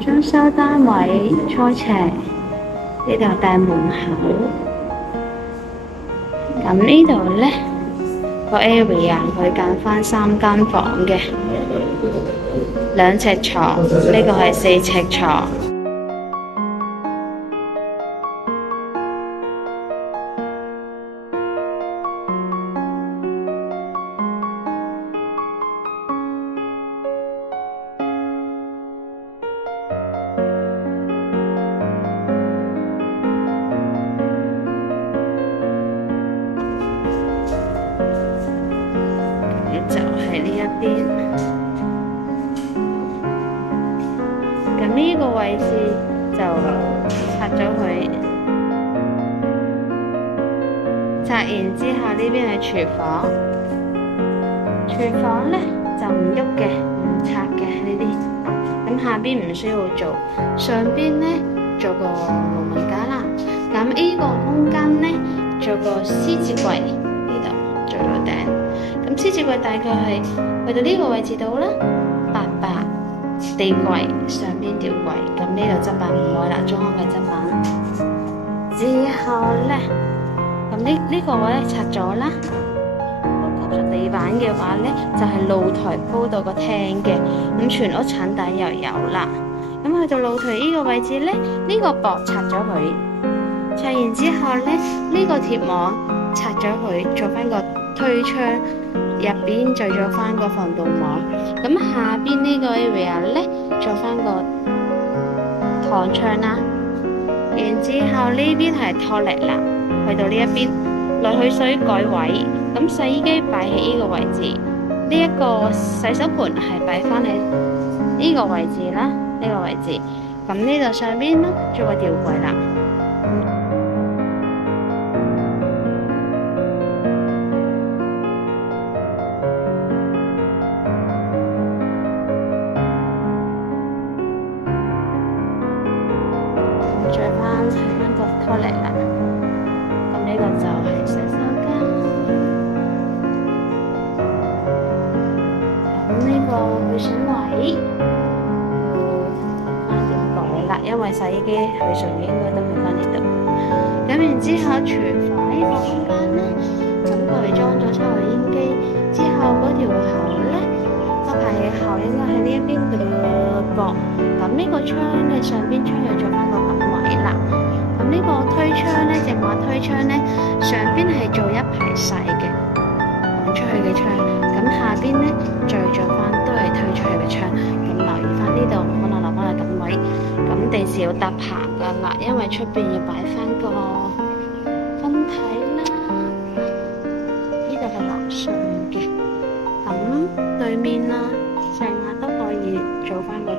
裝修單位初尺，呢度大門口。咁呢度呢個 area 佢揀翻3間房嘅，2尺床，呢個係4尺床。就係呢一邊，咁呢個位置就拆咗佢，拆完之後呢邊係廚房，廚房呢就唔喐嘅，唔拆嘅呢啲，咁下邊唔需要做，上邊呢做個爐米架啦，咁呢個空間呢做個獅子櫃，呢度做到頂。咁獅子櫃大概係去到呢個位置度啦，88地櫃上邊吊櫃，咁呢度側板唔開啦，中空嘅側板。之後咧，咁呢個位咧拆咗啦，高級地板嘅話咧就係露台鋪到個廳嘅，咁全屋產底又有啦。咁去到露台呢個位置咧，呢個膊拆咗佢，拆完之後咧呢個鐵網拆咗佢，做翻個推窗。入邊就做翻個防盜網，咁下邊呢個 area 咧做翻個彈窗啦，然之後呢邊係拖力啦，去到呢一邊落去水改位，咁洗衣機擺喺呢個位置，呢一個洗手盆係擺翻喺呢個位置啦，呢個位置，咁呢度上邊咯做個吊櫃啦。再翻睇翻個拖力啦，咁呢個就係洗手間，咁呢個去水位要翻點改啦，因為洗衣機去水應該都會翻呢度。咁然之後廚房呢個空間呢，咁佢裝咗抽油煙機之後嗰條喉呢，個排氣口應該喺呢一邊嘅角，咁呢個窗嘅上邊窗又做翻個啦，咁呢個推窗呢，淨話推窗呢，上邊係做一排細嘅望出去嘅窗，咁下邊呢再做翻都係推出去嘅窗，咁留意翻呢度可能留翻個等位，咁地時要搭棚噶啦，因為出邊要擺翻個分體啦，呢度係樓上嘅，咁對面啦，成日都可以做翻個